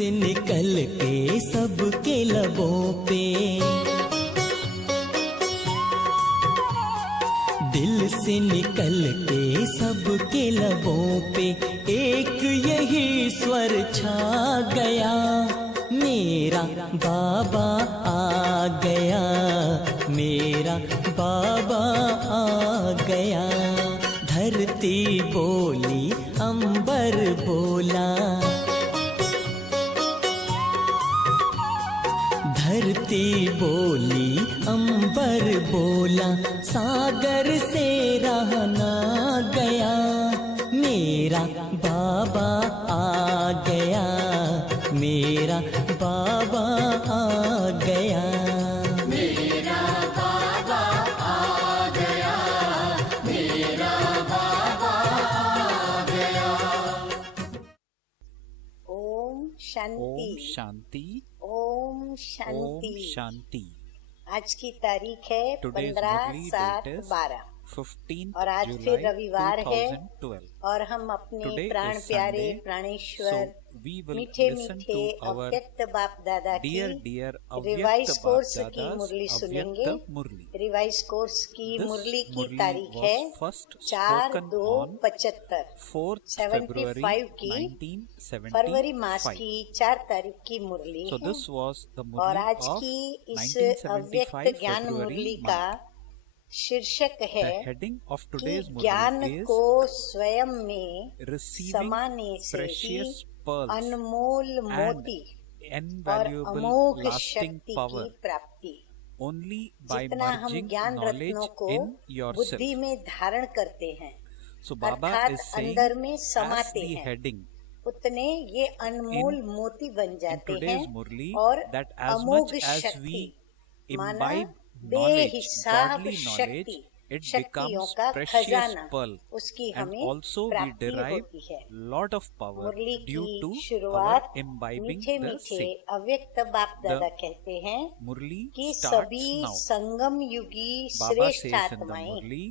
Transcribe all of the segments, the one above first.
से निकल के सबके लबों पे, दिल से निकल के सबके लबों पे एक यही स्वर छा गया, मेरा बाबा आ गया, मेरा बाबा आ गया। धरती बोली अंबर बोला, धरती बोली अंबर बोला, सागर से रह ना गया, मेरा बाबा आ गया, मेरा बाबा आ गया। मेरा बाबा आ गया, मेरा बाबा आ गया। ओम शांति, ओम शांति, ओम शांति। ओम शांति। आज की तारीख है Today's 15/7/12 15th और आज July फिर रविवार है 2012. और हम अपने Today प्राण is प्यारे Sunday, प्राणेश्वर so we will मीठे listen मीठे to our अव्यक्त बाप दादा की dear revise Avyakta course Bap की Dada's मुरली सुनेंगे। Avyakta Murli. रिवाइज कोर्स की This मुरली की Murli तारीख was है first spoken on 4/2/75 4th 75 February की 1975. फरवरी मास की 4 तारीख की मुरली So है। this was the और Murli आज of की इस 1975 अव्यक्त ज्ञान February मुरली month. का शीर्षक है The heading of कि today's ज्ञान Murli को is स्वयं में Receiving समाने से ही precious pearls अनमोल and मोती और invaluable अमोघ lasting शक्ति power की प्राप्ति। only by जितना हम merging ज्ञान knowledge रत्नों को in yourself. बुद्धि में धारण करते हैं So Baba अर्थात is saying अंदर में as समाते the हैं, heading उतने ये अनमोल मोती बन in जाते हैं today's Murli और that as Amogh much as शक्ति we माना imbibe knowledge, बेहिसाब godly knowledge, शक्ति, it शक्तियों becomes का precious खजाना, pearl, उसकी and हमें also we प्राप्ति derive होती है। lot of power Murali due की to our शुरुआत imbibing मीठे the मीठे same. अव्यक्त बाप दादा कहते हैं Murli कि starts सभी now. संगम युगी Baba श्रेष्ठ says in the आत्माएं Murli,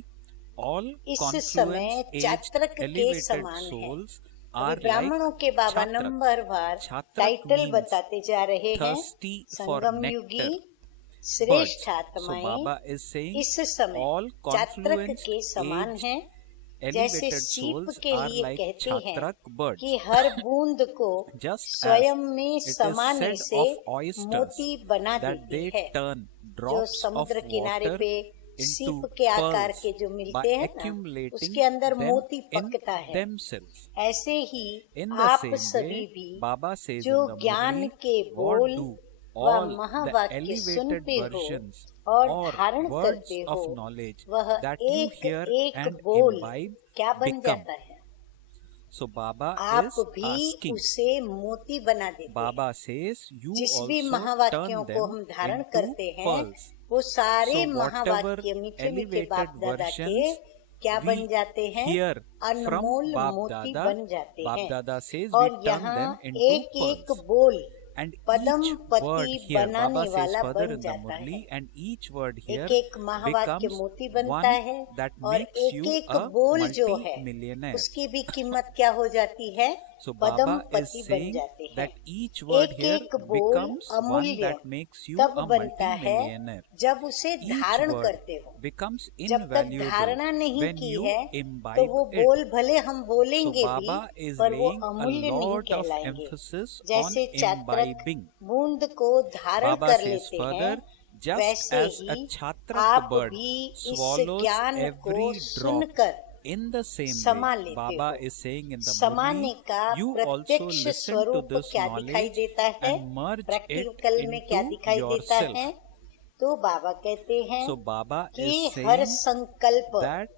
all इस समय confluence चात्रक aged के elevated समान है। souls अभी are ब्राह्मणों like के बाबा Chatrak. नंबर वार Chatrak टाइटल means बताते जा रहे हैं। thirsty for Sangam nectar. युगी Birds. श्रेष्ठ So आत्माएं Baba is saying इस समय all चात्रक confluence के समान aged हैं। जैसे elevated सीप souls के are लिए like कहते हैं Chatrak birds. कि हर बूंद को Just as स्वयं में it is समाने said से of oysters मोती बना that देती they है। turn जो drops of समुद्र किनारे water पे into सीप के आकार pearls के जो by मिलते हैं ना, accumulating उसके अंदर them मोती in पकता है। themselves. ऐसे ही In the आप same सभी way, भी Baba says जो in the ज्ञान Murli, के what बोल do व all the महावाक्य elevated सुनते हो versions और or धारण words करते of हो, knowledge वह that you एक hear एक and बोल imbibe क्या बन become. जाता है। So Baba आप is भी asking, उसे मोती बना देते हैं। Baba says you जिस भी also महावाक्यों turn को them हम धारण into करते हैं pearls. वो सारे So महावाक्य whatever मीठे मीठे elevated बाप दादा के versions क्या we बन जाते हैं, hear from अनमोल Bap मोती Dada, बन जाते Bap हैं। Dada says और we turn यहाँ them into एक एक pearls. बोल And पदम each पति word here, बनाने Baba says वाला further बन in the जाता है। Murli, and each word here एक एक महावाक्य becomes मोती one बनता है that और makes एक you एक a बोल जो है multi-millionaire. उसकी भी कीमत क्या हो जाती है, So पदम Baba is पति बन saying जाते हैं। that each word एक here एक बोल becomes one अमूल्य that makes you तब a बनता है multi-millionaire. जब उसे Each धारण word करते हो। becomes जब तक invaluable धारणा नहीं when की you है imbibe तो वो it. बोल भले हम So बोलेंगे Baba भी is पर वो laying a अमूल्य नहीं lot of कहलाएंगे। emphasis on जैसे चात्रक imbibing. बूंद को धारण Baba कर says लेते further, हैं, just वैसे as a ही Chatrak आप bird भी इस swallows ज्ञान को every drop, सुनकर in the same समा way, लेते Baba हो। is saying in the समाने Murli, का you also प्रत्यक्ष listen to स्वरूप this क्या दिखाई knowledge देता है, and merge it प्रैक्टिकल में क्या into दिखाई देता yourself. है। तो बाबा कहते हैं So Baba कि is हर saying संकल्प, that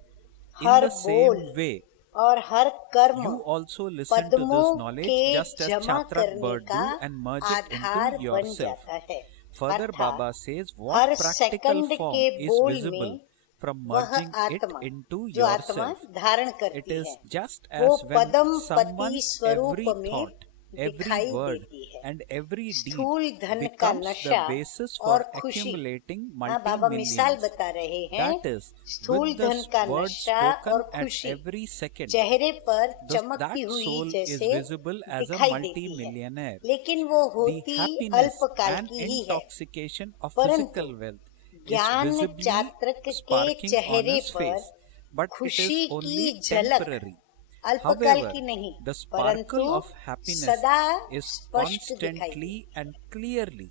in her the same बोल way, और हर कर्म you also listen to पद्मों this knowledge के just as जमा Chatrak करने bird do का and merge it Aadhaar into बन yourself. जाता है। Further, अर्थात Baba says her what practical second form के is बोल visible में from वह merging it आत्मा into जो आत्मा yourself. धारण It करती is है just वो as when पदम पति someone's स्वरूप every में thought, every दिखाई word देती है। and every deed स्थूल धन का becomes the नशा basis for और खुशी। accumulating हाँ, बाबा मिसाल multi-millions. बता रहे हैं, That is, स्थूल with the धन का words नशा spoken और at खुशी every second, चेहरे पर that चमकती हुई soul is जैसे visible as a दिखाई देती है, multi-millionaire. लेकिन वो The होती happiness अल्पकाल and की ही है। intoxication of परंतु physical wealth is ज्ञान visibly चात्रक के sparking on चेहरे his पर face, but it खुशी is की only झलक temporary. अल्पकाल However, की नहीं, the परंतु sparkle of happiness सदा is स्पष्ट दिखाई constantly and clearly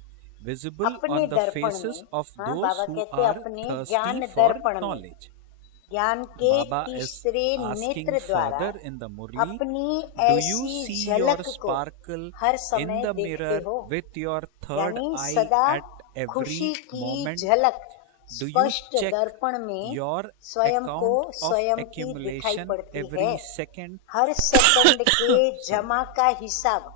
visible अपने on the दर्पण faces में, of हाँ, those बाबा who कहते are अपने thirsty ज्ञान for दर्पण में, knowledge. ज्ञान के Baba is तीसरे asking नेत्र द्वारा further in the Murli, अपनी do you ऐसी see your झलक को sparkle हर in समय the देखते mirror हो, with your third यानी eye सदा at every खुशी की moment? झलक Do you स्पष्ट check दर्पण में your स्वयं को account of स्वयं की दिखाई accumulation पड़ती every है? second? हर सेकंड के जमा का हिसाब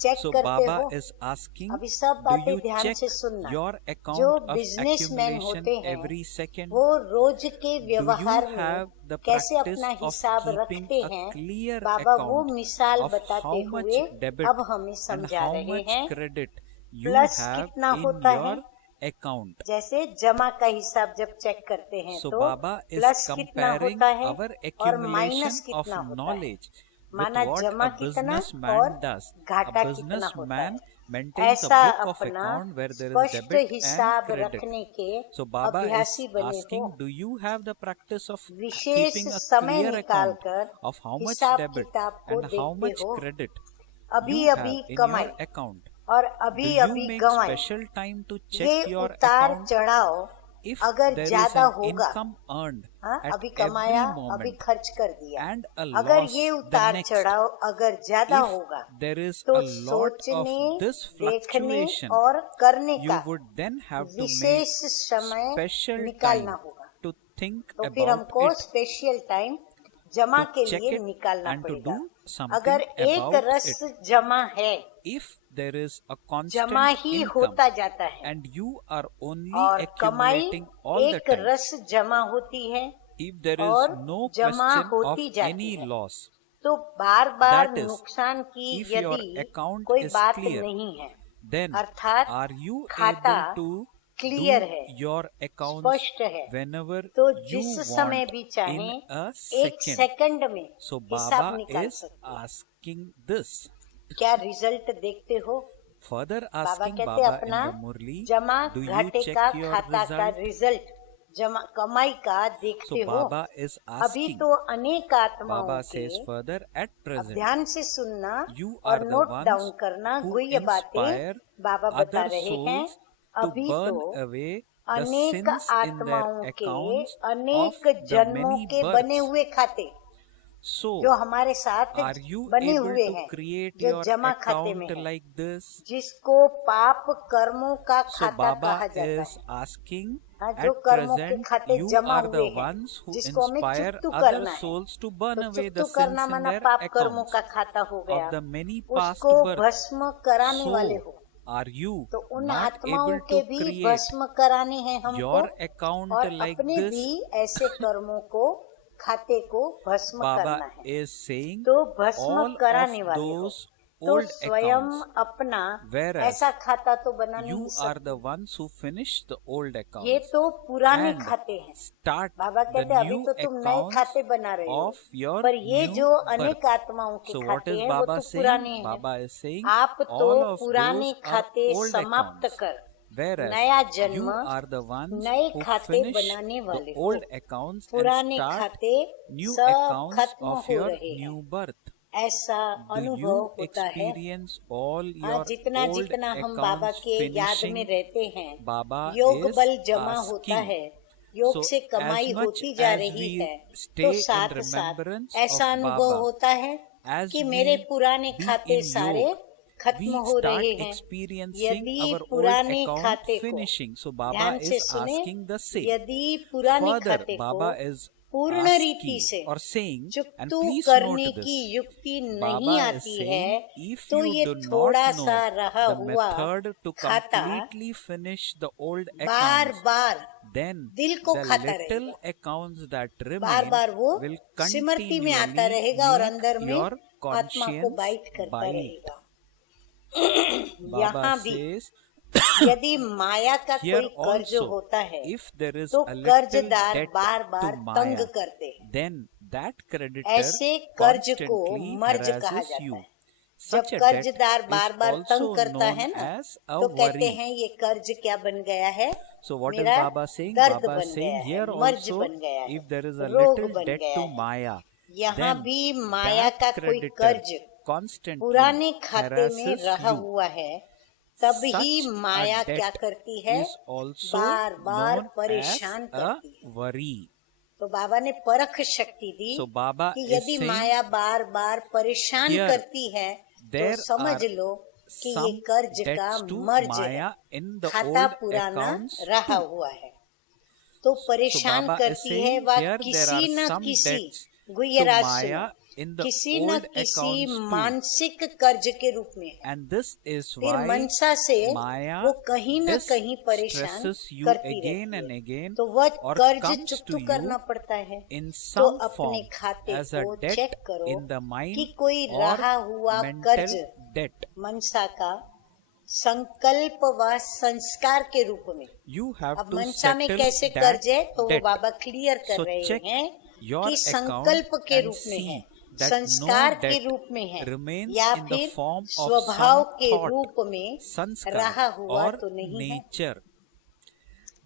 चेक So करते Baba हो? is asking, अभी सब do बातें you ध्यान check से सुनना। your जो account of बिजनेसमैन accumulation होते हैं, every second? वो रोज के Do you व्यवहार have में the कैसे practice अपना of हिसाब keeping रखते a हैं? clear बाबा वो account मिसाल of बताते how much हुए debit अब हमें and समझा how रहे much हैं। credit you प्लस have कितना in होता है? your account? जैसे जमा का हिसाब जब चेक करते हैं So तो Baba is प्लस कितना comparing होता है our और माइनस accumulation कितना of होता है। knowledge with माना what जमा a कितना businessman और does. घाटा A कितना होता businessman है। maintains a ऐसा book of अपना account where there is स्पष्ट debit and हिसाब credit. रखने के So Baba is अभ्यासी बने asking, हो। do you have the practice of wishes keeping a समय clear account निकालकर of how much हिसाब debit किताब को and how देखते much हो। credit अभी you अभी have in कमाई your account? और Do अभी you अभी make गंवाई, special time to ये check your उतार account? चढ़ाव If अगर there is ज्यादा an होगा, income earned हाँ, at अभी every कमाया अभी moment खर्च कर दिया, and a अगर loss ये the उतार next, चढ़ाव अगर ज्यादा if होगा there is तो a lot of सोचने, this देखने fluctuation, और करने you का would then have to make विशेष समय special निकालना time होगा। to think तो फिर about हमको it, स्पेशल टाइम जमा to के check लिए it निकालना and to पड़ेगा। do something अगर एक about रस it. जमा है, If there is a constant जमा ही income होता जाता है and you are only और कमाई accumulating all the एक time, रस जमा होती है if there और is no जमा question of होती जाती any है, loss, तो बार बार that is, नुकसान की if your यदि account कोई is बात clear, नहीं है, then अर्थात are you खाता able to क्लियर do है, your accounts स्पष्ट है, whenever तो you जिस समय want भी in चाहे a एक second? सेकंड में So हिसाब Baba निकाल is सकते हैं। asking this. क्या रिजल्ट देखते हो? Further बाबा asking कहते Baba in अपना the Murli, जमा do you घाटे check का your खाता का result? रिजल्ट जमा कमाई का So देखते हो? Baba is अभी asking. तो अनेक आत्माओं Baba के says further, at अब present, ध्यान से सुनना you और are the note ones down करना, who गुह्य बातें inspire बाबा बता other रहे हैं। souls to अभी burn तो away the अनेक sins in their आत्माओं के accounts अनेक of the जन्मों many के बने births. हुए खाते So, जो हमारे साथ are you बने able हुए to हैं, create जो your जमा खाते में account है, like this? जिसको पाप कर्मों का So खाता Baba कहा जाता is है। asking, हाँ, जो at कर्मों के present, खाते you जमा are the हुए हैं, ones who जिसको हमें inspire चुकतू other करना है। souls to burn तो away the चुकतू sins करना in माना their पाप कर्मों accounts का खाता हो गया, of the many past उसको births. भस्म कराने वाले So, हो। are you तो उन not आत्माओं able के to भी create भस्म कराने हैं हमको, your account और like अपने this? भी ऐसे कर्मों को खाते को भस्म Baba करना है। is saying तो भस्म all कराने of वाले हो, those तो old स्वयं accounts, अपना whereas ऐसा खाता तो बना नहीं you are सकते। the ones who finish the old ये accounts तो पुराने and खाते हैं। start बाबा the कहते अभी new तो तुम नए accounts खाते बना रहे हो, of your पर ये new जो birth. अनेक आत्माओं के So what खाते is हैं वो Baba तो saying? पुराने हैं। Baba is saying आप तो all of पुराने those are खाते old समाप्त accounts, कर whereas नया you जन्म are the ones नए who खाते finish बनाने the वाले हो। old accounts and पुराने start खाते new सब accounts खत्म of हो your रहे हैं। new birth. ऐसा Do अनुभव you होता है। experience all हाँ, your जितना old जितना हम बाबा accounts के याद finishing? में रहते हैं, Baba योग is बल जमा होता asking. है, योग So से कमाई as much होती जा as रही we है, stay तो in साथ साथ remembrance ऐसा of अनुभव Baba, होता है as कि we मेरे पुराने be खाते in सारे योग, खत्म we हो start रहे हैं। experiencing यदि our old पुराने account खाते को finishing. So Baba ध्यान से is सुने, asking the same. यदि पुराने Further, खाते को Baba is पूर्ण रीति asking से or saying, and चुकतू please करने note की this, युक्ति नहीं Baba is आती saying, है, if तो you ये do not थोड़ा know सा रहा the हुआ method to खाता completely finish the old bar accounts, bar then दिल को the खाता little रहेगा, accounts that बार remain बार वो will स्मृति में आता continually रहेगा और make अंदर में your आत्मा को conscience बाइट करता bite. रहेगा। Baba यहाँ भी says, यदि माया का here कोई कर्ज also, होता है if there is तो a little कर्जदार debt bar to bar Maya, तंग करते हैं। then that creditor ऐसे कर्ज को constantly मर्ज कहा harasses जाता you. है। जब Such a कर्जदार debt bar is bar also तंग करता known है ना, as a तो कहते worry. हैं ये कर्ज क्या बन गया है, So what is मेरा Baba saying? दर्द Baba बन is गया saying है, here मर्ज also, बन गया है, if there is a रोग little बन debt गया to है। Maya, यहाँ then भी माया that का कोई creditor कर्ज constantly पुराने खाते में harasses रहा you. हुआ है, तब ही Such माया a क्या debt करती है, is also bar bar known परेशान as a करती है। worry. तो बाबा ने परख शक्ति दी So Baba कि is यदि saying माया बार बार परेशान here करती है तो there समझ are लो कि ये some कर्ज का debts to मर्ज है, Maya in the खाता old पुराना accounts रहा too. हुआ है। तो So परेशान Baba is करती है saying वह here there किसी are न some किसी, debts to गुयराज Maya सुनो, in the किसी न old किसी accounts too. मानसिक कर्ज के रूप में है। And this is फिर why मनसा से Maya वो कहीं न कहीं परेशान distresses you करती again रहती and है, again तो वह or कर्ज comes चुकता to करना you पड़ता है। in तो some अपने form खाते as a को debt चेक करो in the mind कि कोई or रहा हुआ mental कर्ज debt. मनसा का संकल्प व संस्कार के रूप में। You have अब to मनसा में settle कैसे that कर्ज है तो वो debt. बाबा क्लियर कर So रहे check हैं your कि account संकल्प के and रूप में है, see that संस्कार no के debt रूप में है, remains या in the फिर form of स्वभाव some के thought, रूप में sanskar रहा हुआ or तो नहीं है। nature.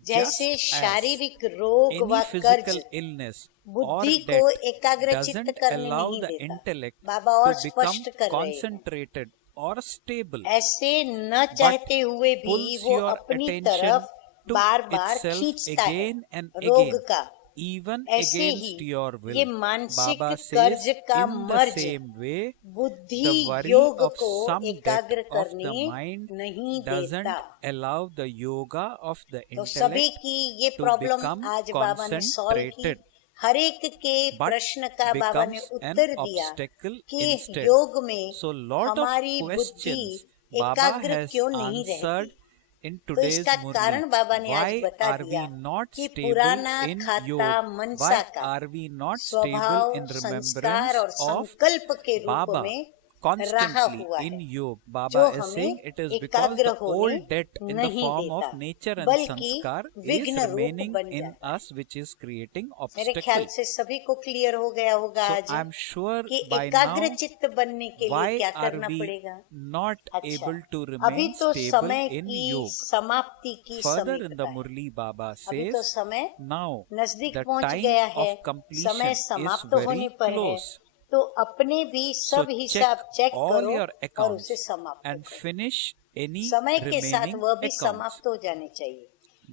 जैसे Just as शारीरिक रोग any व physical कर्ज illness or बुद्धि को debt एकाग्रचित्त doesn't करने allow नहीं the देता, intellect बाबा और to become स्पष्ट कर रहे हैं। concentrated or stable, ऐसे न चाहते हुए भी pulls वो your अपनी attention तरफ to बार बार itself खींचता है again and रोग again, का। even ऐसे against ही your will. ये मानसिक Baba कर्ज says, का in the merge same way, बुद्धि the worry योग of को some एकाग्र debt of करने the mind नहीं doesn't देता। allow the yoga of the तो सभी intellect की ये to प्रॉब्लम become आज बाबा ने सॉल्व की। concentrated, हर एक के but प्रश्न का बाबा ने becomes an उत्तर दिया obstacle कि instead. योग में So lot of हमारी बुद्धि questions Baba एकाग्र has क्यों नहीं answered रहती। in तो today's इसका कारण Murli. बाबा ने आज Why बता are we दिया not कि stable पुराना in खाता yoga? मनसा Why का are we not स्वभाव, stable in संस्कार और remembrance of संकल्प के रूप Baba में रहा constantly हुआ in है, yoga? जो Baba is हमें saying it is because एकाग्र the होने old debt in the नहीं form देता, of nature and बल्कि sanskar is विघ्न रूप remaining बन in जाता है। us, which is creating मेरे ख्याल obstacle. से सभी को क्लियर हो गया होगा So आज I'm sure कि by एकाग्र now चित्त बनने के लिए why क्या are करना we पड़ेगा। not अच्छा, able to अभी remain तो stable समय in की yoga? समाप्ति की Further in समीपता the है। Murli, Baba अभी तो says, समय now नजदीक the पहुंच time गया है, of completion समय is समाप्त होने very पर है, close. तो अपने भी सब So हिसाब check चेक all करो your और accounts उसे समाप्त and करो। finish any समय के साथ remaining वह भी accounts. समाप्त हो जाने चाहिए।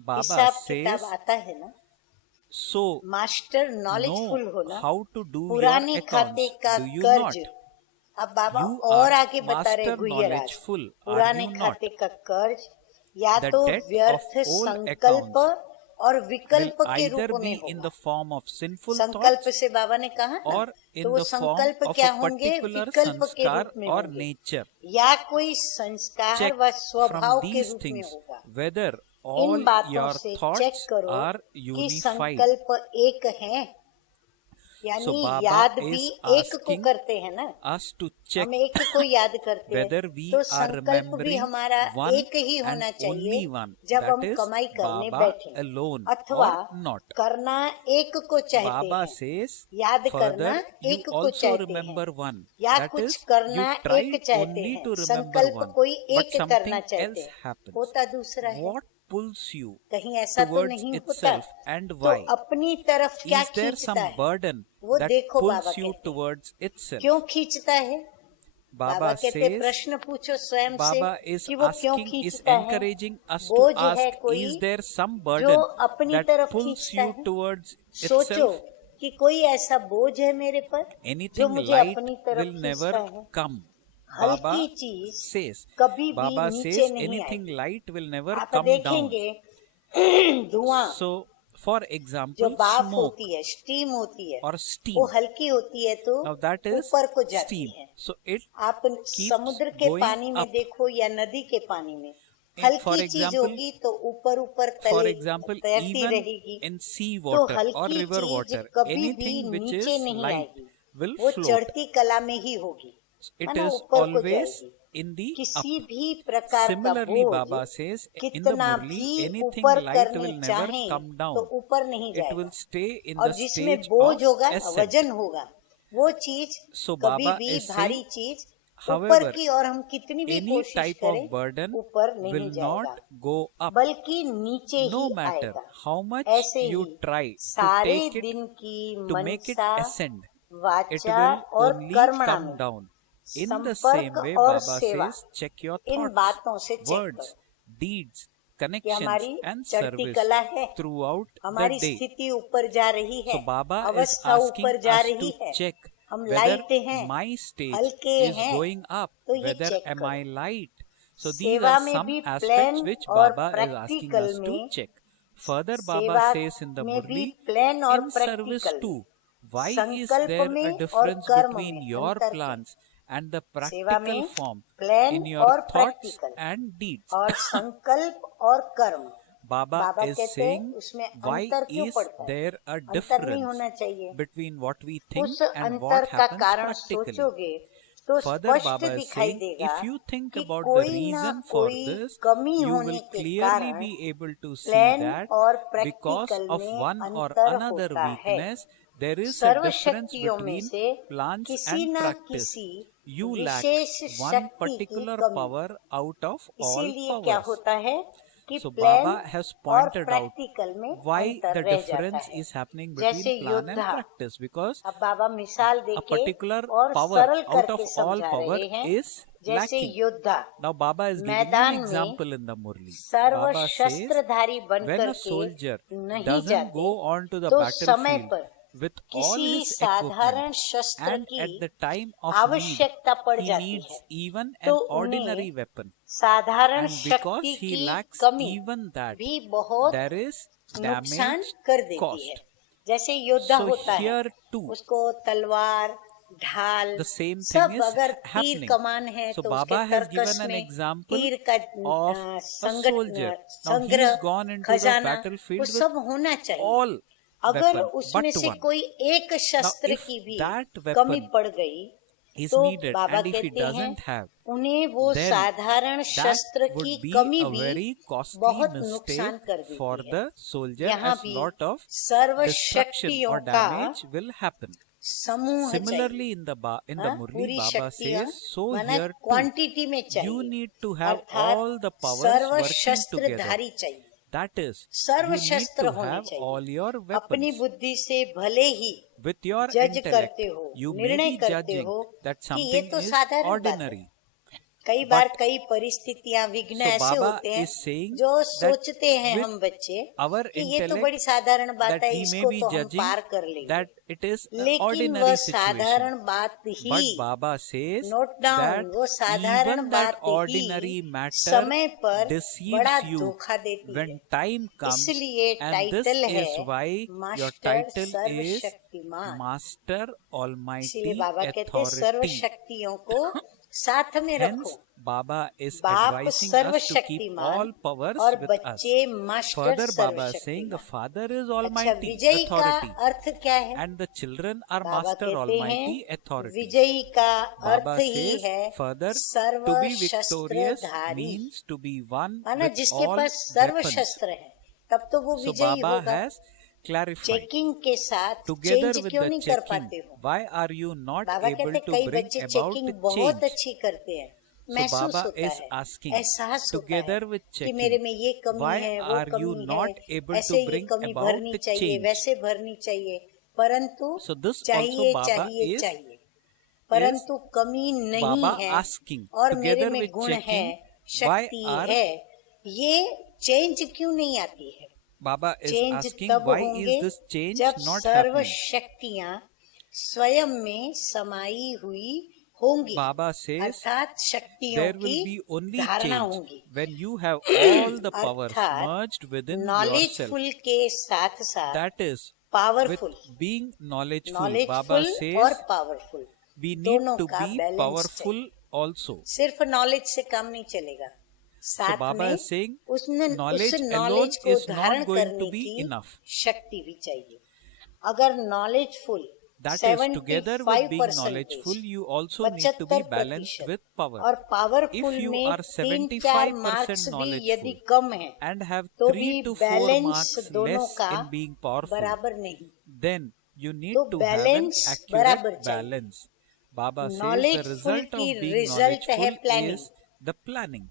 Baba हिसाब किताब says, आता है ना, so मास्टर नॉलेजफुल know होना, how to do your पुराने accounts. खाते का Do you कर्ज। not? अब बाबा You और are आगे बता रहे master गुह्यराज, knowledgeful, are पुराने you not? खाते का कर्ज या The तो debt व्यर्थ of old संकल्प accounts और will विकल्प के either रूप में be in होगा। the form of sinful संकल्प thoughts से बाबा ने कहा ना, or in तो वो the form संकल्प of क्या a होंगे, particular विकल्प के sanskar रूप में or होंगे, nature. या कोई संस्कार Check व from स्वभाव के these रूप में things होगा। whether इन all बातों your से चेक thoughts करो are कि unified. संकल्प एक है, यानी So Baba याद is भी एक को asking करते हैं ना, us to check हम एक को याद करते हैं, whether we तो are संकल्प भी remembering हमारा one एक ही होना and चाहिए only one, जब that हम is कमाई करने Baba बैठे, alone अथवा or not. करना एक को चाहते Baba हैं, says याद करना further you एक को also चाहते remember हैं, one, या that कुछ is करना you try एक चाहते only हैं, to remember संकल्प one, कोई but एक something करना चाहते else हैं, happens. होता दूसरा है। What pulls you कहीं ऐसा तो towards नहीं होता, itself and तो why? अपनी तरफ क्या Is there खींचता some है, burden वो that देखो बाबा pulls you कहते हैं। towards itself? क्यों खींचता है, बाबा Baba कहते says, प्रश्न पूछो स्वयं से Baba is कि वो क्यों asking, is खींचता है। encouraging us to बोझ है ask, कोई is there some जो burden अपनी that तरफ pulls खींचता you है। towards सोचो itself? कि कोई ऐसा बोझ है मेरे पर जो Anything मुझे light अपनी तरफ will never खींचता है। come. Baba हल्की चीज says, कभी भी Baba नीचे says नहीं anything आएगी। light will never आप come down. देखेंगे धुआं So, for जो example, भाप smoke होती है, स्टीम होती है, or steam. वो हल्की होती है तो Now that is ऊपर को जाती steam. है। So it आप समुद्र के going पानी में up. देखो या नदी के पानी में, For हल्की चीज example- होगी तो ऊपर ऊपर For तले example, तैरती even रहेगी, in sea तो water or हल्की river चीज water, कभी भी anything which नीचे is नहीं light आएगी, will वो float. चढ़ती कला में ही होगी, It है ना, is ऊपर को always जाएगी। in the किसी up. भी प्रकार का Similarly, बोझ Baba says in the कितना Murli, भी anything ऊपर light करने will never चाहें come down. तो ऊपर नहीं It will जाएगा, stay in और the जिसमें stage बोझ of होगा, ascent. वजन होगा, वो चीज So कभी Baba भी is भारी saying, चीज however, ऊपर की और हम कितनी भी any कोशिश type करें of burden ऊपर नहीं will जाएगा, not go up. बल्कि नीचे No ही matter आएगा। how much ऐसे you ही try to सारे take it, दिन की to make it Mansa, ascend, it वाचा will और only कर्मणा come में down. In the संपर्क same way, और Baba सेवा, says, check your in thoughts, बातों से चेक words, करो deeds, कि connections हमारी and चढ़ती service कला है, throughout the हमारी day. स्थिति ऊपर जा रही है, So Baba is अवस्था asking ऊपर जा us रही to है, check हम whether लाइट हैं, my stage हल्के is हैं, going up, तो ये whether चेक am I करो। light. So these सेवा are में some भी aspects प्लान which और Baba is asking practical us to में, check. Further, Baba सेवा says in the में भी Murli, प्लान और in service प्रैक्टिकल too, में, why is संकल्प there a में और difference कर्म between में your अंतर है। plans and the सेवा practical में form प्लान in your और thoughts प्रैक्टिकल and deeds? और संकल्प और कर्म, Baba बाबा is कहते saying, हैं उसमें why अंतर क्यों is पड़ता है? there a अंतर नहीं difference होना चाहिए। between what we think उस and अंतर what का happens कारण practically? सोचोगे तो Further, स्पष्ट Baba is दिखाई saying, देगा if you think कि about the कोई ना reason for कोई this, कमी you होने will के clearly कारण be able to see plan that और because प्रैक्टिकल of में one or अंतर another होता है। weakness, there is a serve difference शक्तियों में between से plans किसी and न practice. किसी You lack विशेष one शक्ति की particular कमी, power out of all इसीलिए क्या powers. होता है कि So प्लान Baba has और pointed out प्रैक्टिकल में why अंतर the रह जाता difference है। is happening जैसे between plan and योद्धा, practice, because अब बाबा मिसाल a देके particular और power सरल out करके of all समझा power रहे हैं। is जैसे lacking. योद्धा Now Baba is giving मैदान an में example in the Murli. Serve Baba says, शस्त्रधारी when बनकर a के soldier नहीं doesn't जाते go on to the तो समय battlefield पर with all किसी his साधारण equipment, शस्त्र and at the की time of आवश्यकता need, पड़ he जाती needs है, even तो an ordinary उन्हें weapon, साधारण and because शक्ति he की lacks कमी even that, भी बहुत there is नुकसान damage कर देती है। cost. जैसे योद्धा So होता है, here too, उसको तलवार, ढाल, the same सब thing is अगर तीर happening. कमान है So तो Baba उसके has तर्कस given an में example तीर का of a संगठन, soldier. Now he संग्रह, has gone into the खजाना, battlefield वो with सब होना चाहिए। all अगर weapon उसमें but से one. कोई एक शस्त्र if की भी that कमी weapon पड़ गई is तो needed, Baba and if he कहते हैं doesn't have, उन्हें वो then साधारण that शस्त्र would की be कमी a भी very costly बहुत mistake नुकसान कर for देती है। the soldier, यहाँ as भी lot of सर्व destruction शक्तियों or का damage will happen. समूह चाहिए। Similarly, in the Murli, पूरी Baba शक्तियाँ says, so माना here too, क्वांटिटी में you चाहिए, need to have अर्थात all the powers सर्व working together. शस्त्रधारी चाहिए। That is, serve you need शस्त्र to होने have चाहिए। all your अपनी weapons. बुद्धि से भले ही With your जज intellect, करते हो, you may निर्णय be करते judging हो that कि ये something तो is साधारण बात है। ordinary. कई बार But कई परिस्थितियां विघ्न so ऐसे Baba होते हैं is saying जो that सोचते हैं with हम बच्चे our कि ये तो intellect, बड़ी साधारण बात that है, he may इसको be तो हम judging पार कर लेंगे, that it is an लेकिन ordinary वह situation. साधारण बात But he, Baba says note down, that वो साधारण even that बात ordinary ही matter समय पर बड़ा deceives you धोखा देती है। when time comes, इसलिए and this टाइटल is है why your master title is सर्वशक्तिमान। Master इसलिए Almighty बाबा कहते हैं सर्व Authority. शक्तियों को साथ में रखो। Hence, Baba is बाप advising us to keep सर्वशक्तिमान all powers और with us. बच्चे master Further, Baba is saying the सर्वशक्तिमान। Father is अच्छा, Almighty विजयी का Authority, अर्थ क्या है? and the children are Baba Master कहते Almighty हैं Authority. विजयी का Baba अर्थ ही says है further, serve to be victorious शस्त्रधारी। means to be one माना with जिसके all पास सर्व weapons. शस्त्र है तब तो वो So विजयी Baba होगा। has clarified. चेकिंग के साथ Together चेंज with क्यों the नहीं कर checking, पाते हो? why are you not Baba able कहते to कई bring बच्चे about चेकिंग बहुत change? अच्छी करते हैं, So महसूस Baba होता is है, asking, एहसास होता together है with कि मेरे checking, में ये कमी why है, वो are you कमी not है, able ऐसे to ये bring कमी about भरनी the चाहिए, change? वैसे भरनी चाहिए, परंतु So this चाहिए also Baba चाहिए is चाहिए, परंतु कमी नहीं Baba है asking, और मेरे together में with गुण है, checking, शक्ति why are है, ये चेंज क्यों नहीं आती है? Baba is चेंज asking तब why होंगे is this change जब not सर्व happening? शक्तियां स्वयं में समाई हुई होंगी, Baba says अर्थात शक्तियों there की will be only धारणा change होंगी। when you have all the powers अर्थात merged within yourself. नॉलेजफुल के साथ साथ That is, with powerful, being knowledgeful, Baba knowledgeful और says पावरफुल we need दोनों to का be बैलेंस powerful also. सिर्फ नॉलेज से काम नहीं चलेगा, So साथ Baba में is saying उस knowledge नॉलेज alone को is धारण not going करने to be की enough. शक्ति भी चाहिए। अगर knowledgeful That is, together with being 75% knowledgeful, you also need to be balanced 75% with power. और पावरफुल If you में are 3-4 मार्क्स 75% भी यदि knowledgeful कम है and have तो 3 भी to 4 बैलेंस marks दोनों less का in being powerful, बराबर नहीं। then you need तो to have an balance बराबर accurate चाहिए। balance. Baba says the Knowledgeful result की of being result है knowledgeful planning। is the planning.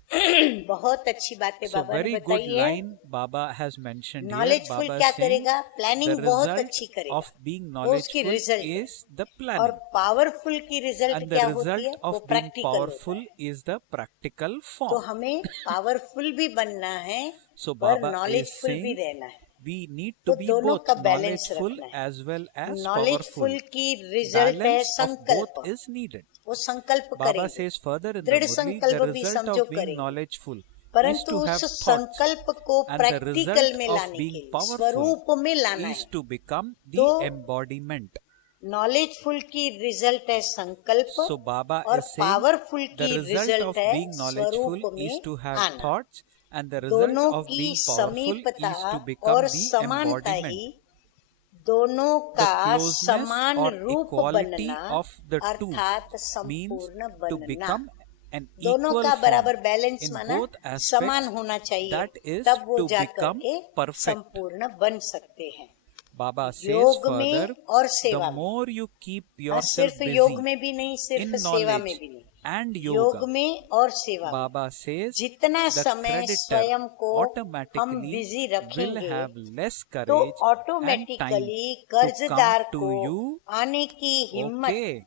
बहुत अच्छी बातें So बाबा ने very good बताई है। line Baba has mentioned here. Knowledgeful Baba क्या saying करेगा? प्लानिंग the बहुत result अच्छी करेगा, of being वो उसकी knowledgeful रिजल्ट है। is the और planning. पावरफुल की रिजल्ट And the क्या होती है? result वो of being प्रैक्टिकल होता powerful है। is the practical तो form. हमें पावरफुल भी बनना है So और Baba is नॉलेजफुल भी saying रहना है। we need तो to be दोनों both का बैलेंस knowledgeful रखना है। as well as knowledgeful powerful. की रिजल्ट है Balance of both संकल्प, is needed. वो संकल्प Baba करेंगे। says further in the दृढ़ Murli, संकल्प the भी result समझो of being करेंगे, knowledgeful is परंतु to have उस thoughts, संकल्प को and the प्रैक्टिकल result में of लाने being के लिए, powerful स्वरूप में लाना is है। to become the तो embodiment. नॉलेजफुल की रिजल्ट है संकल्प So Baba और is saying पावरफुल the की result रिजल्ट of है being knowledgeful स्वरूप is में to have आना। thoughts, and the result दोनों of की being powerful समीपता is to become और the समानता ही embodiment. दोनों The का closeness समान or रूप equality बनना of the two अर्थात means संपूर्ण to बनना। become an दोनों equal का बराबर form बैलेंस in माना both समान aspects. होना चाहिए, That is तब वो to जा become करके perfect. संपूर्ण बन सकते हैं। Baba says योग further, में और the सेवा में, more you keep और yourself सिर्फ योग busy में भी नहीं, सिर्फ in सेवा में knowledge भी नहीं, and योग yoga, में और सेवा में Baba says जितना the समय creditor स्वयं को हम automatically बिजी will रखेंगे have less तो courage and time automatically to कर्जदार come to को you. आने की हिम्मत Okay.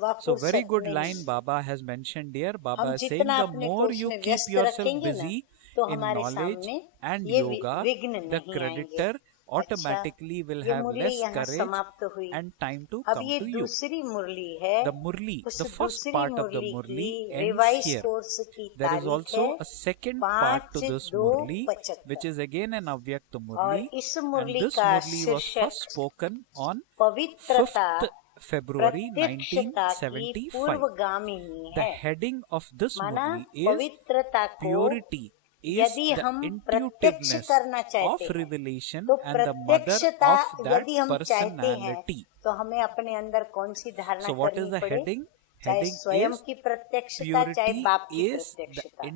व So very फुर्सत good नहीं। line Baba has mentioned here. Baba हम is saying जितना the अपने को more you उसमें keep व्यस्त yourself रखेंगे ना, busy तो in हमारे knowledge सामने and ये yoga, विघ्न the नहीं आएंगे। creditor automatically will ये have मुरली less यहाँ courage समाप्त हुई। and time to अब come ये to you. दूसरी मुरली है। The Murli, उस the first दूसरी part of the Murli Murli की ends रिवाइज here. कोर्स की There is तारीख also है a second part to this Murli, 5/2/75 which is again an Avyakta और Murli, इस and मुरली this का Murli was first शीर्षक spoken on पवित्रता 5th February प्रत्यक्षता की 1975. पूर्वगामिनी The है। heading of this माना Murli is पवित्रता को Purity is यदि the हम प्रत्यक्ष intuitiveness करना of चाहते हैं, revelation तो and the mother प्रत्यक्षता of that यदि हम चाहते हैं personality. तो हमें अपने अंदर कौन सी धारणा So what is करनी the पड़े? heading? चाहे Heading स्वयं is की प्रत्यक्षता, चाहे Purity बाप की is the प्रत्यक्षता,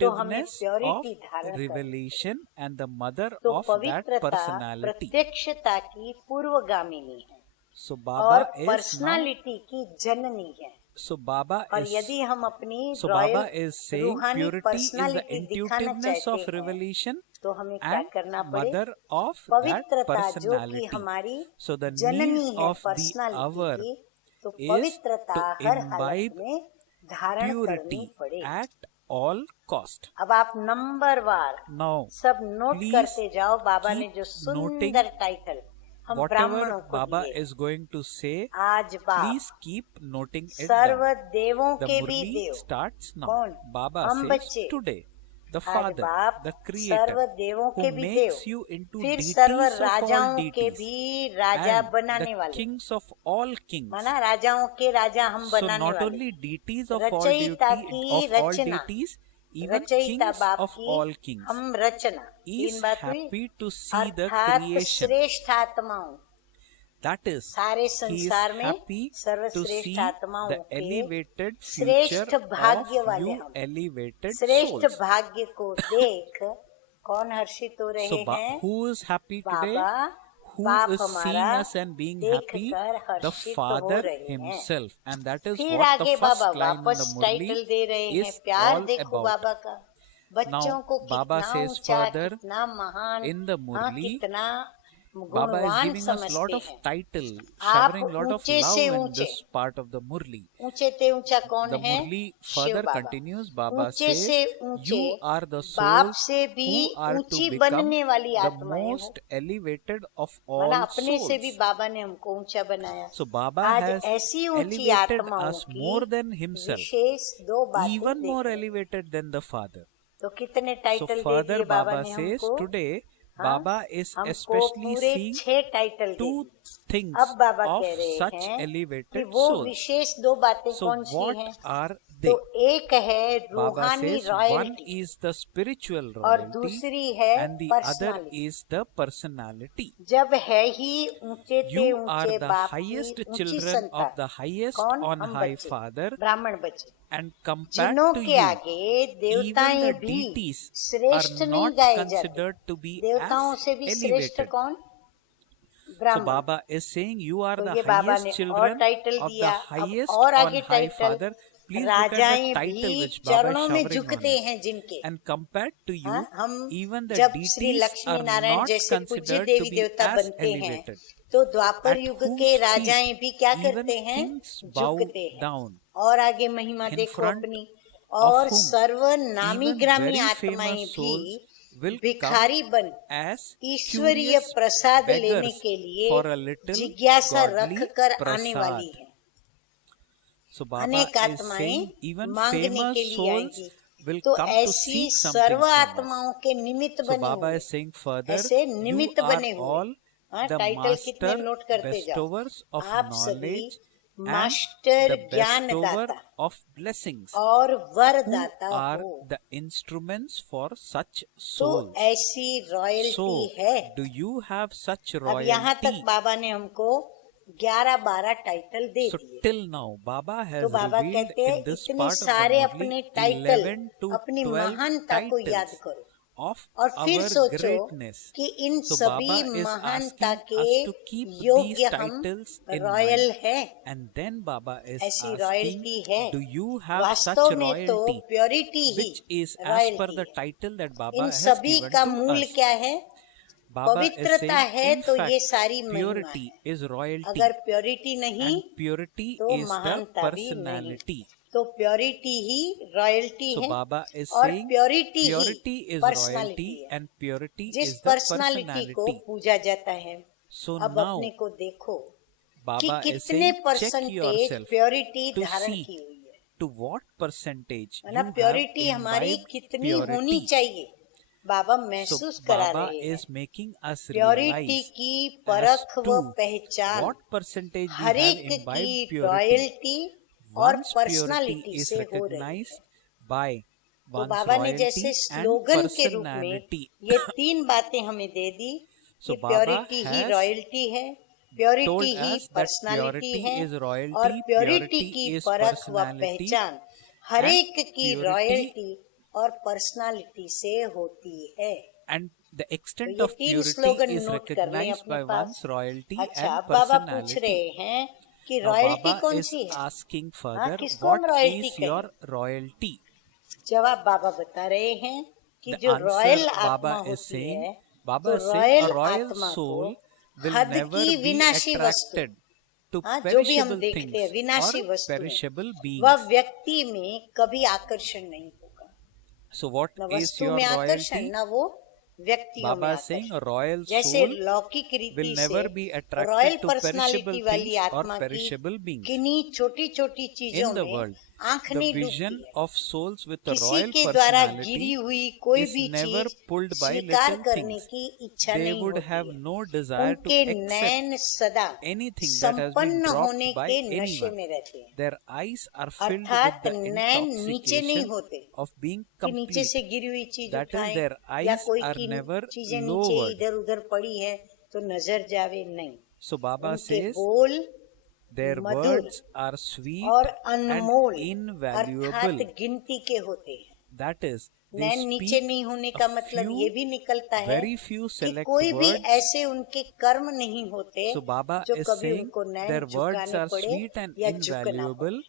तो हमें intuitiveness of प्योरिटी धारण करनी। revelation and the mother तो of that पवित्रता personality. प्रत्यक्षता की पूर्वगामिनी है So और Baba is now. पर्सनालिटी की जननी है। So Baba और is. यदि हम अपनी So royal Baba is saying रूहानी purity is the पर्सनालिटी दिखाना intuitiveness of चाहते हैं revelation तो हमें क्या and करना पड़े? mother of that पवित्रता जो कि personality. हमारी So the जननी need है of the पर्सनालिटी hour की, तो is पवित्रता to हर हालत imbibe में धारण करनी purity पड़े। at all cost. अब आप नंबर वार Now सब नोट please करते जाओ। बाबा ने keep जो noting सुंदर टाइटल हम ब्राह्मणों whatever को Baba दिए, is going to say. आज बाप Please keep noting it serve down. देवों The के भी Murli देव starts now. कौन? Baba हम says बच्चे। today, the आज Father, बाप the सर्व Creator, देवों के who भी देव, makes you into फिर deities सर्व of all राजाओं के deities भी राजा and बनाने the वाले। kings of all kings. माना राजाओं के राजा हम So बनाने not वाले। only deities of all रचयिता deity, की of all Rachna, deities, even रचयिता kings बाप of all की kings, हम रचना। is तीन बात हुई। happy to see the अर्थात creation. श्रेष्ठ आत्माओं, That is, सारे he is संसार में happy to सर्वश्रेष्ठ see आत्माओं the के elevated श्रेष्ठ future भाग्य of वाले you हम। elevated श्रेष्ठ souls. भाग्य को देख कौन हर्षित हो रहे So हैं? who is happy today? Baba, Who बाप is seeing हमारा us and being देख happy? कर The हर्षित हो Father रहे हैं। himself. And that is फिर what the आगे first बाबा line in वापस the टाइटल Murli दे रहे हैं, is प्यार all देखो about. बाबा का, बच्चों Now, को Baba कितना says ऊंचा, further कितना महान, in the हाँ, Murli, कितना Baba is गुणवान giving us lot समझते of हैं। title, आप showering lot of ऊंचे से love in ऊंचे, this part of the Murli. ऊंचे ते ऊंचा कौन The है? Murli शिव further बाबा। continues. Baba ऊंचे says, से ऊंचे you are the बाप souls से भी who are to ऊंची become बनने वाली the आत्माएं हो। most elevated of माना all अपने से भी souls. बाबा ने हमको ऊंचा बनाया। So Baba आज has ऐसी ऊंची elevated आत्माओं us की more than himself, विशेष दो बातें even more देखो। elevated than the Father. तो कितने So टाइटल दे further दिए बाबा Baba ने says हमको? today हाँ? Baba is हमको especially पूरे seeing 6 टाइटल दे two दिए। things अब बाबा of कह रहे such हैं कि elevated वो souls. विशेष दो बातें So कौन सी what हैं? are तो एक है Baba रूहानी says one royalty is the spiritual और royalty दूसरी है and the other personality. is the personality. जब है ही ऊंचे ते You are ऊंचे the बाप highest की ऊंची children of संतान। the highest कौन? on हम high बच्चे, Father, ब्राह्मण बच्चे, and compared जिनों to के you, आगे even देवताएं the भी deities श्रेष्ठ are नहीं not गाए जाते। considered to be देवताओं as से भी श्रेष्ठ elevated. कौन? So ब्राह्मण। Baba is saying you are तो the ये बाबा ने highest और children टाइटल of the दिया। अब highest और on आगे high title, Father. Please look at the राजाएं title भी which Baba is चरणों में showering on झुकते us. हैं जिनके। And compared to you, हाँ, हम even the जब Shri deities Lakshmi are Narayan not जैसे पूज्य considered to देवी be देवता as बनते हैं, elevated. तो द्वापर At युग whose के feet राजाएं भी क्या even करते हैं? kings bow झुकते हैं। down. और आगे महिमा In देखो front अपनी। of और whom सर्वनामी even ग्रामी very आत्माएं famous भी souls will भिखारी come बन as ईश्वरीय curious प्रसाद लेने beggars के लिए for a little जिज्ञासा godly रख कर आने prasad. वाली है। So Baba अनेक is आत्माएं saying even मांगने famous के लिए souls आएंगी, will तो come to ऐसी seek something serve from us. आत्माओं के निमित्त So बने Baba हुए, is saying further, ऐसे you निमित्त are बने हुए। all हाँ, the टाइटल कितने master नोट करते जाओ। bestowers of आप सभी knowledge and मास्टर the ज्ञान bestower दाता of blessings. और वर Who दाता are हो। the instruments for such तो souls? ऐसी रॉयल्टी So, है। do you have such अब यहाँ तक royalty? बाबा ने हमको 11-12 टाइटल दे So दिए। till now, Baba has तो बाबा revealed कहते हैं in this इतने part of सारे the अपने Murli टाइटल 11 to अपनी 12 महानता को याद titles करो of और फिर our सोचो greatness. कि इन So सभी Baba is महानता asking के us to keep these योग्य हम titles in रॉयल mind. है। And then Baba is ऐसी asking, रॉयल्टी है। do you have such वास्तव में तो royalty purity he which is as per royalty the है। title that Baba in has सभी given का to मूल us? क्या है? Baba is पवित्रता saying, है in तो fact, ये सारी महिमा है। purity is royalty अगर प्योरिटी नहीं and purity तो is the महानता भी नहीं। personality. तो प्योरिटी ही रॉयल्टी So है Baba is और saying purity purity he is personality royalty है। and purity जिस is the पर्सनालिटी को personality. पूजा जाता है, So अब now अपने को देखो कि Baba is कितने saying check percentage yourself purity to धारण see की हुई है। to what percentage you मतलब have प्योरिटी हमारी imbibed कितनी होनी purity. चाहिए, बाबा So महसूस करा Baba रहे हैं। is making us purity realize की as परख व to पहचान what percentage we her have एक की imbibed purity. रॉयल्टी और One's purity पर्सनालिटी is से हो रही है। recognized by तो one's बाबा ने royalty जैसे and स्लोगन के रूप में personality. ये 3 बातें हमें दे दी So कि Baba प्योरिटी ही has रॉयल्टी है, प्योरिटी told ही us that पर्सनालिटी purity है is royalty, और प्योरिटी purity की is परख व personality, पहचान हर and एक की purity रॉयल्टी और पर्सनालिटी से होती है। and the extent तो ये of 3 purity slogan is note कर लें recognized अपने by पास। one's royalty अच्छा, and अब बाबा पूछ personality. रहे हैं कि Now रॉयल्टी Baba कौन is सी है? asking further, किसको हम what royalty is कहें? your royalty? जवाब बाबा बता रहे हैं कि The जो answer रॉयल Baba आत्मा is होती saying, है, Baba तो is saying a royal आत्मा को soul will हद never की be विनाशी वस्तु, attracted to हाँ, जो भी हम perishable देखते हैं things विनाशी or वस्तुएं, perishable beings. वह व्यक्ति में कभी आकर्षण नहीं होगा। So what न is वस्तु your में आकर्षण, royalty? न वो व्यक्तियों में Baba is saying a आकर्षण। royal जैसे soul लौकिक will रीति never से be royal attracted to personality perishable वाली things or आत्मा की perishable beings. किन्हीं छोटी छोटी चीजों In the में world, आंख the नहीं vision डूबती है। of souls with a किसी royal के द्वारा गिरी personality हुई कोई is भी never चीज pulled by स्वीकार little करने things. की इच्छा They नहीं would होती have है। no desire to उनके accept नैन सदा anything that has been संपन्न होने dropped by के नशे anyone. में रहते हैं। Their eyes are filled अर्थात with the नैन नीचे नहीं intoxication होते of being कि नीचे से complete. गिरी हुई चीज That is, उठाएं their या eyes कोई are की never चीजें नीचे lowered. इधर उधर पड़ी है तो नजर जावे नहीं। So Baba उनके says बोल their Madhur words are sweet और and अनमोल invaluable. अर्थात गिनती के होते हैं। That is, they नैन नीचे speak नहीं होने का a मतलब few ये भी निकलता है very few कि select कोई भी words. ऐसे उनके कर्म नहीं होते So Baba जो is कभी saying उनको नैन their words झुकाने are पड़े sweet and या झुकना पड़े। invaluable,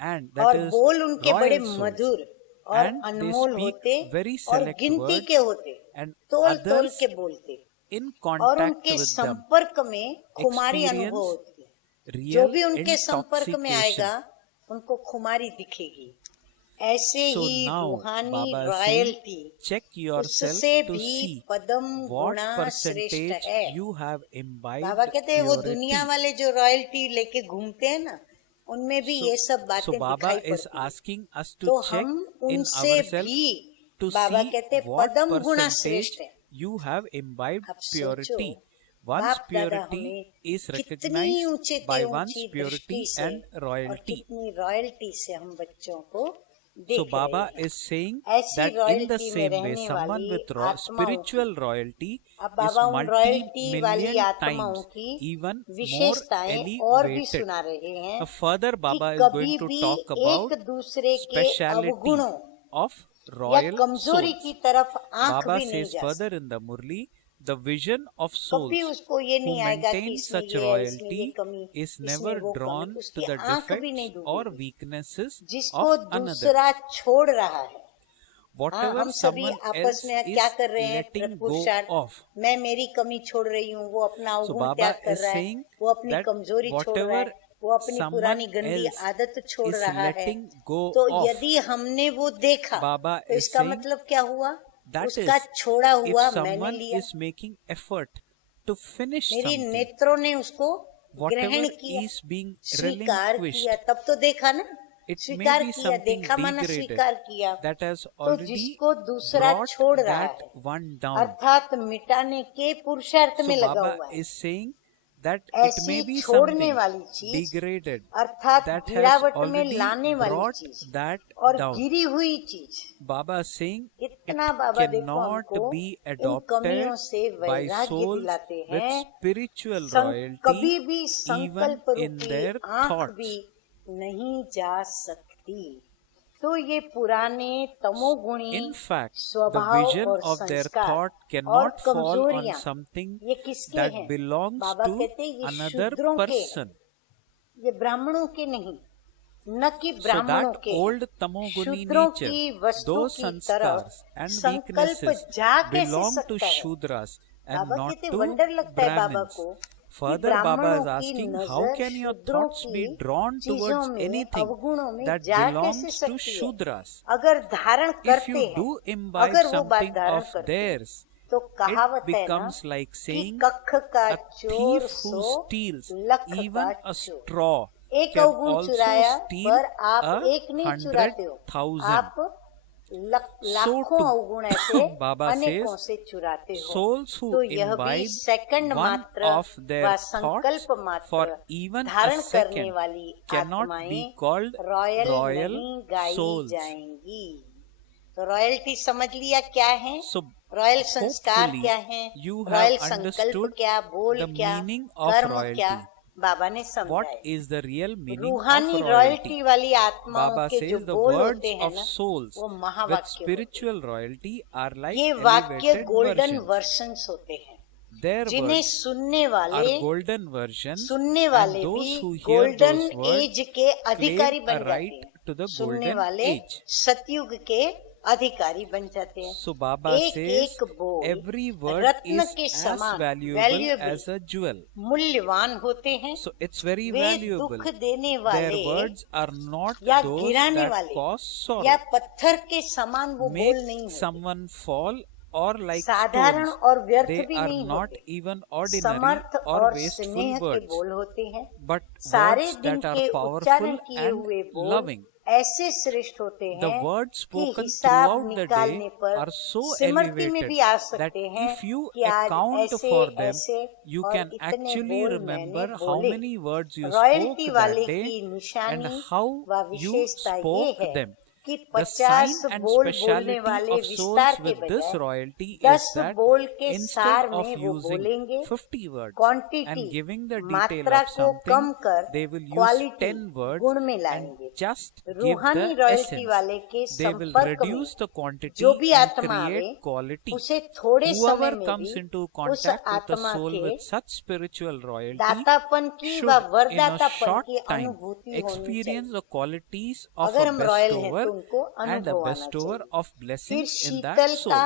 and that और is बोल उनके बड़े royal souls. मधुर और And they अनमोल speak होते very और select गिनती words के होते, and तोल तोल others के बोलते in और contact उनके with them संपर्क में खुमारी अनुभव experience होती है। जो real भी उनके संपर्क में intoxication. आएगा उनको खुमारी दिखेगी। ऐसे So ही now रूहानी Baba is saying, royalty check yourself उससे to भी see पदम what गुणा percentage श्रेष्ठ है। you have imbibed बाबा कहते हैं वो purity. दुनिया वाले जो रॉयल्टी लेके घूमते हैं ना, उनमें भी ये सब बातें So Baba दिखाई is पड़ती हैं। asking us to तो check हम in उनसे ourselves भी to बाबा see कहते हैं what पदम गुणा percentage श्रेष्ठ है। you have imbibed अब सोचो purity. one's बाप दादा purity हमें is कितनी recognized ऊंचे by से one's ऊंची purity दृष्टि से and और royalty. कितनी रॉयल्टी से हम बच्चों को So देख Baba रहे हैं। is saying ऐसी that in the रॉयल्टी में same way, रहने someone वाली with आत्माओं spiritual की, royalty अब is बाबा उन रॉयल्टी वाली multi-million आत्माओं times की even more विशेषताएं और भी elevated. सुना रहे हैं Now further कि Baba is कभी going to भी talk about एक दूसरे के speciality अवगुणों of या royal कमजोरी souls. की तरफ आंख Baba भी नहीं says जा further in the Murli, the vision of souls कभी उसको ये who नहीं आएगा कि maintain इसमें such ये है, इसमें ये royalty कमी, is इसमें never वो drawn कमी, to उसकी the आंख भी नहीं defects or डूबेगी। weaknesses जिसको of another. दूसरा छोड़ रहा है, हाँ, Whatever हम सभी someone आपस else में is क्या कर रहे हैं, letting go पुरुषार्थ, of. मैं मेरी कमी छोड़ रही हूँ, वो अपना So अवगुण Baba त्याग कर is रहा है, saying वो अपनी that कमजोरी छोड़ रहा है, whatever वो अपनी पुरानी someone गंदी else आदत छोड़ is रहा है। letting go तो of, यदि हमने वो देखा Baba तो is इसका saying मतलब क्या हुआ, that उसका is, छोड़ा if हुआ मैंने someone लिया, is making effort to finish मेरी something, नेत्रों ने उसको whatever ग्रहण किया, is being स्वीकार relinquished, किया, तब तो देखा ना, it may स्वीकार be किया, something देखा माना degraded स्वीकार किया। that has तो already जिसको दूसरा brought छोड़ रहा that है one down. अर्थात मिटाने के पुरुषार्थ So में लगा Baba हुआ है, is saying that it ऐसी may be छोड़ने something वाली चीज degraded अर्थात that has गिरावट में already लाने वाली brought चीज that और down. गिरी हुई चीज, Baba is saying it इतना बाबा देखो cannot हमको be इन adopted कमियों से by वैराग्य souls दिलाते with हैं। spiritual कभी royalty भी even संकल्प in रूपी their आंख thoughts. भी नहीं जा सकती। तो ये पुराने तमोगुणी In fact, the स्वभाव vision और of their संस्कार thought और cannot fall on कमजोरियां something ये किसके that हैं? belongs बाबा to कहते हैं ये another शूद्रों के, person. ये ब्राह्मणों के नहीं, न कि So ब्राह्मणों that के, old tamoguni शूद्रों nature, की वस्तु those की sanskars तरफ and संकल्प weaknesses जा कैसे belong to सकता है? Shudras and बाबा not कहते to वंडर लगता है बाबा Brahmins. को, Further, Baba ब्राह्मणों is की asking, how नजर can your शूद्रों thoughts be की drawn चीजों towards में, anything अवगुणों में that जा कैसे belongs to सकती है? Shudras? अगर धारण If करते you हैं, do imbibe अगर वो बात something धारण of करते हैं, theirs, तो it कहावत है ना becomes like कि saying, कख का a चोर thief who so steals lakh even का a चोर। straw एक can अवगुण also चुराया steal पर आप एक नहीं चुराते हो, 100,000. आप लाखों too, अवगुण ऐसे Baba अनेकों says, से चुराते हो। souls who तो यह भी imbibe सेकंड one मात्र of their व thoughts संकल्प for मात्र even a धारण करने second वाली cannot आत्माएं be called रॉयल royal नहीं गाई souls. जाएंगी। तो रॉयल्टी समझ लिया क्या है, So रॉयल संस्कार hopefully क्या है, you रॉयल have संकल्प understood क्या, बोल the क्या, meaning of कर्म royalty. क्या, बाबा ने what समझाया। is the real meaning रूहानी of royalty? रॉयल्टी वाली आत्माओं Baba के जो says the बोल words होते हैं of ना, souls वो with महावाक्य होते हैं। spiritual royalty are like ये वाक्य elevated गोल्डन versions. वर्शंस होते हैं, Their जिन्हें words सुनने are वाले golden versions, सुनने and वाले those भी who hear golden those words एज के अधिकारी claim a बन जाते right हैं, to the सुनने golden वाले age. सतयुग के अधिकारी बन जाते हैं। So Baba एक says एक बोल every word रत्न is के as समान valuable as a jewel. मूल्यवान होते हैं। So it's very way valuable. दुख देने Their वाले words are not या those गिराने that वाले cause sorrow. या पत्थर के समान वो बोल नहीं Make होते, someone fall or like साधारण stones. और व्यर्थ They भी are नहीं not होते, even ordinary समर्थ or और wasteful स्नेह के words, बोल होते हैं। but सारे words दिन that के are उच्चारण powerful किए हुए and बोल loving. ऐसे श्रेष्ठ होते The हैं words कि spoken हिसाब throughout the निकालने day पर are so स्मृति में elevated भी आ that सकते हैं if you कि आज account ऐसे for them, ऐसे you और can इतने actually बोल remember मैंने how बोले। many words you spoke royalty वाले that की day and निशानी how व you विशेषता ये spoke है them. कि The sign 50 and बोल बोलने speciality वाले of विस्तार souls के with this बजाय royalty is 10 that बोल के सार instead of में वो using बोलेंगे, 50 words quantity and giving the detail मात्रा of को कम something, कर they will use quality 10 words गुण में and लाएंगे। just give रूहानी the रॉयल्टी essence. वाले के They will संपर्क में reduce the quantity जो भी and आत्मा आवे create quality. उसे थोड़े समय Whoever में comes भी into उस contact with the आत्मा soul के with such spiritual royalty दातापन की should व in a वरदातापन short की time अनुभूति होनी experience चाहिए। the qualities of अगर a हम रॉयल हैं bestower तो उनको and a अनुभव आना bestower चाहिए। of फिर blessings in that soul. शीतलता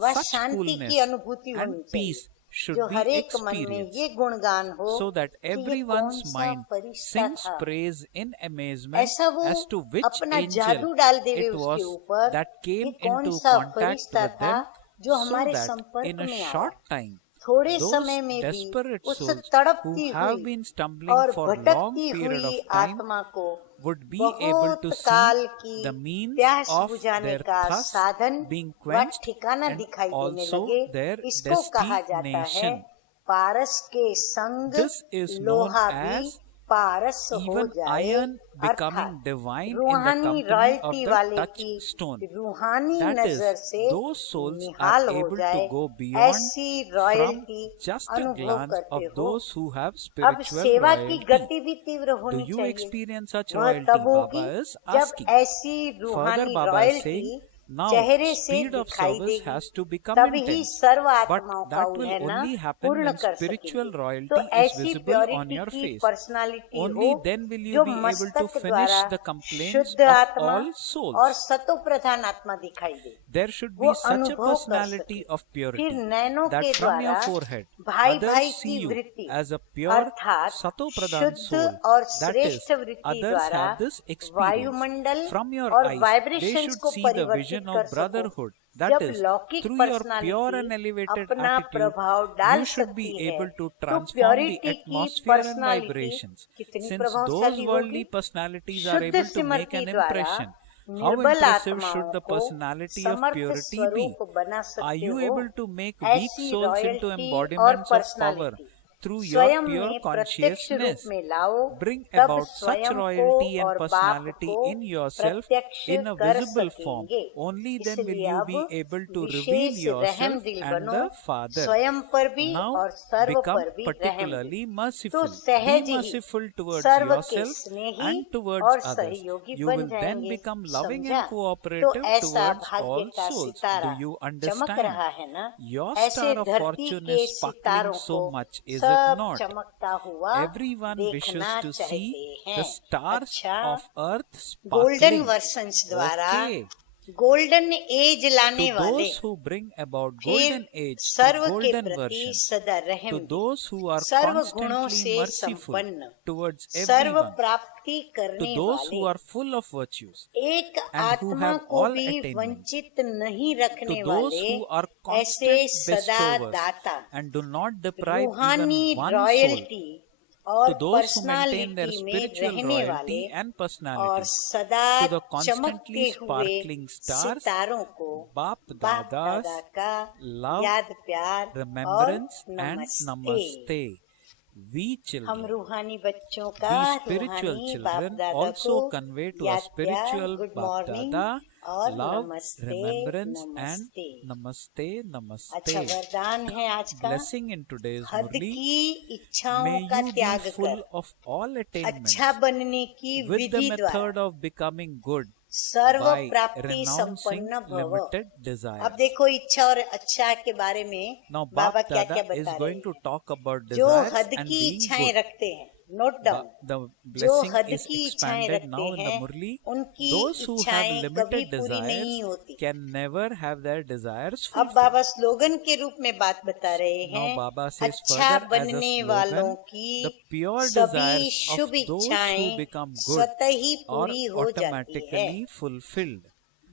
व Such शांति coolness की अनुभूति and होनी चाहिए, peace should जो be हर एक मन में experienced, ये गुणगान हो so that कि ये everyone's कौन सा mind फरिश्ता sings था। praise in amazement ऐसा वो as to which अपना angel जादू डाल देवे it उसके was ऊपर that कि came कौन into सा contact फरिश्ता with था them, जो so हमारे that संपर्क in a में आया। short time थोड़े those समय में भी desperate उस souls तड़पती who have हुई been stumbling और for long भटकती period हुई of time आत्मा को would be able to बहुत काल see की the means प्यास of बुझाने their का thirst साधन being व quenched ठिकाना and दिखाई देने also लगे। their इसको कहा जाता है destination. पारस के संग This is known लोहा भी as पारस हो even जाए, iron becoming अर्थात divine in the रूहानी company of रॉयल्टी the वाले touchstone. की रूहानी That is, नजर से those souls निहाल are हो able जाए, to go beyond ऐसी from रॉयल्टी just a अनुभव glance करते of हो। those who have अब spiritual सेवा की royalty. गति भी तीव्र Do होनी you चाहिए। experience such वह royalty? तब होगी Baba is जब asking. ऐसी Further, रूहानी Baba is royalty saying, now चेहरे से speed of दिखाई service देगी, has to become तभी intense. सर्व But आत्माओं का that will उन्हें only happen पूर्ण when कर spiritual सकेंगे। royalty तो is ऐसी visible on प्योरिटी your की face. पर्सनालिटी Only हो then will you जो be able to मस्तक finish द्वारा the complaints शुद्ध of आत्मा all souls. और सतो प्रधान आत्मा दिखाई दे। There should वो be such a अनुभव कर personality सके। of purity फिर नैनों that के from your द्वारा forehead भाई others भाई see की you वृत्ति as a pure अर्थात sato pradhan शुद्ध soul. और That is, श्रेष्ठ वृत्ति others द्वारा have this experience. वायुमंडल From your और eyes, they वाइब्रेशंस should को see the परिवर्तित vision कर of सको। brotherhood. That जब is, लौकिक through your pure and personality elevated अपना attitude, प्रभाव डाल you should be सकती है, able to तो transform the प्योरिटी की atmosphere and पर्सनालिटी vibrations. कितनी Since प्रभावशाली those worldly होगी? personalities are शुद्ध able to make Smriti an द्वारा impression, how निर्बल impressive should आत्माओं the को personality of Samarth purity be? स्वरूप बना Are सकते you हो। able to make weak ऐसी souls into रॉयल्टी और embodiments of power personality through your स्वयं pure में प्रत्यक्ष रूप consciousness? में लाओ, Bring तब about such स्वयं royalty को and और बाप personality को in yourself प्रत्यक्ष in a कर visible form. सकेंगे। Only then will इसलिए you अब be able to reveal विशेष रहम yourself दिल and बनो, the Father. स्वयं पर भी Now और सर्व become पर भी रहम particularly दिल। merciful. तो सहज Be ही merciful towards सर्व के yourself स्नेही and towards और others. सहयोगी You बन will then जाएंगे। become loving समझा? and cooperative तो ऐसा towards भाग्य all का souls. सितारा Do you चमक understand? रहा है ना? Your ऐसे star of धरती fortune के is sparkling सितारों so को much, is it सब not? चमकता हुआ Everyone wishes देखना to चाहते see हैं। the stars अच्छा, of earth गोल्डन sparkling. वर्षन्स द्वारा Okay. गोल्डन एज लाने To वाले those who bring about फिर golden age, the सर्व के golden प्रति version, सदा रहम to दिल, those who are सर्व गुणों constantly से merciful संपन्न, towards सर्व everyone, प्राप्ति to करने those who वाले, are full of virtues, एक and who आत्मा have को all भी attainments, वंचित नहीं to रखने those वाले who are ऐसे constant सदा bestowers दाता, and do not deprive रूहानी even one soul, रॉयल्टी और to those who maintain their personality में spiritual रहने वाले royalty and और personality, सदा to the चमकते constantly हुए sparkling stars, सितारों को बाप बाप दादा's दादा का love, याद प्यार remembrance और and नमस्ते। namaste. We हम children, रूहानी बच्चों का we spiritual रूहानी बाप children दादा also को convey to याद our spiritual प्यार, गुड Bap मॉर्निंग Dada और love, नमस्ते remembrance नमस्ते। and namaste, अच्छा namaste. वरदान है आज का, Blessing in today's हद Murli, की इच्छाओं may का you त्याग be full कर of all attainments अच्छा बनने की with the विधि द्वारा method of becoming good serve by प्राप्ति renouncing संपन्न भव। limited अब desires. देखो इच्छा और अच्छा के बारे में Now बाबा Bap क्या क्या Dada is बता रहे going to हैं। talk about जो desires हद and की being इच्छाएं good. रखते हैं, नोट डाउन, The जो blessing हद is की इच्छाएं expanded रखते now in the हैं Murli. उनकी Those who have इच्छाएं कभी limited पूरी नहीं desires होती। can never have their desires अब fulfilled. बाबा स्लोगन के रूप में बात बता रहे Now हैं, Baba says अच्छा further as a बनने वालों slogan, की the pure सभी desires Shubh of those who इच्छाएं become good स्वतः ही are पूरी हो जाती है। automatically fulfilled.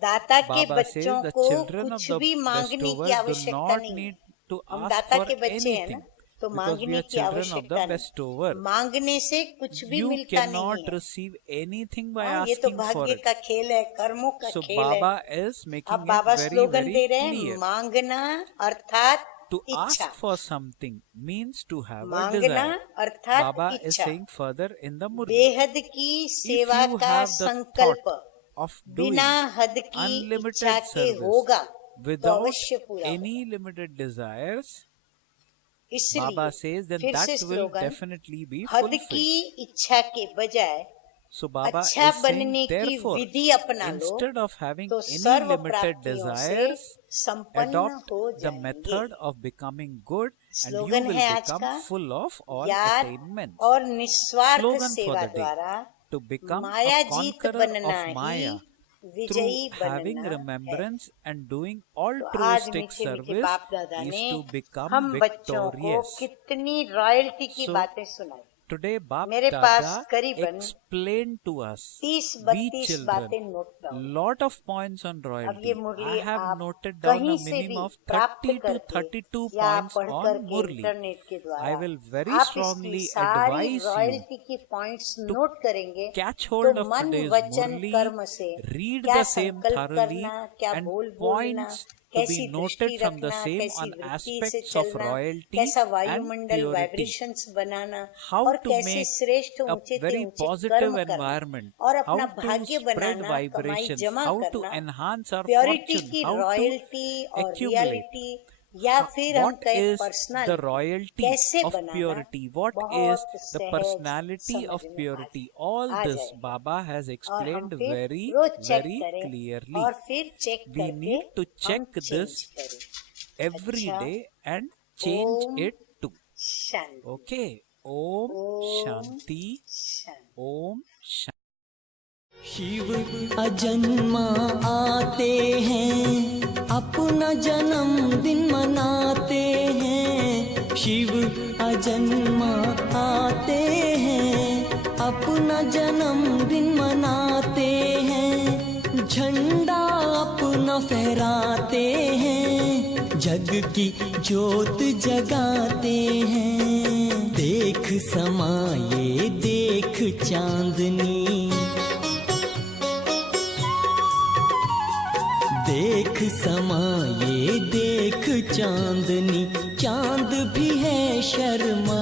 दाता के Baba says बच्चों the को children of कुछ the भी मांगने bestower की do आवश्यकता not नहीं है। need to हम ask दाता for के बच्चे हैं anything ना, तो because we मांगने are की children of आवश्यकता the नहीं। bestower. मांगने से कुछ भी You मिलता नहीं cannot है। receive anything by हाँ, ये तो asking for भाग्य it. का खेल है, कर्मों का So खेल है। Baba is अब making Baba it very slogan they very रहे हैं, clear. मांगना अर्थात To इच्छा, ask for something means to have a मांगना desire. अर्थात Baba is इच्छा, saying further in the Murli, बेहद की सेवा you का have the संकल्प thought of doing बिना हद की unlimited इच्छा के service होगा तो without अवश्य पूरा होगा। any limited desires, इसलिए Baba says then फिर से that will slogan, definitely be हद fulfilled. की इच्छा के बजाय So Baba अच्छा is saying बनने की therefore विधि अपना लो instead of having तो any सर्व limited प्राप्तियों से desires, संपन्न adopt हो the जाएंगे। method of becoming good and you slogan will है आज become का, full of all याद attainments. और निस्वार्थ Slogan for सेवा the day, द्वारा to become Maya a Jeet conqueror बनना of ही Maya विजयी through having बनना है। remembrance and doing तो आज altruistic मीठे मीठे service बाप दादा is ने to become हम बच्चों को victorious. कितनी रॉयल्टी की So, बातें सुनाई। Today Bap मेरे पास Dada करीबन explained to us, 30-32 children, बातें note down. lot of points on अब royalty. ये मुरली I have आप noted down कहीं a से भी minimum of प्राप्त 30 to करके 32 या points पढ़ on करके Murli. इंटरनेट के द्वारा I will very आप strongly इसकी सारी advise you रॉयल्टी की पॉइंट्स to नोट करेंगे catch hold तो of मन today's वचन Murli, कर्म से read क्या the same संकल्प thoroughly करना, क्या and बोल बोलना, points कैसी be noted दृष्टि from the रखना, same कैसी on वृत्ति से aspects of चलना, royalty कैसा and वायुमंडल purity. वाइब्रेशंस बनाना How और to कैसे make श्रेष्ठ a ऊंचे very ऊंचे positive कर्म करना environment, और how अपना to भाग्य spread बनाना, कमाई vibrations, जमा how to करना, enhance our प्योरिटी fortune, की how to रॉयल्टी और accumulate. रियलिटी या फिर हम What कहें is the पर्सनालिटी royalty कैसे of banana purity? What is बहुत the सहज personality of समझ में purity? All आ this जाएगा। Baba has और हम explained फिर very, रोज चेक very करें clearly. और फिर चेक We करके need to हम check चेंज this करें। every अच्छा, day and change ओम it too. शांति, Okay. Om ओम Shanti. शांति। Om Shanti. शिव अजन्मा आते हैं, अपना जन्मदिन मनाते हैं। शिव अजन्मा आते हैं, अपना जन्मदिन मनाते हैं। झंडा अपना फहराते हैं, जग की ज्योत जगाते हैं। देख समाये देख चांदनी, देख समाये देख चांदनी। चांद भी है शर्मा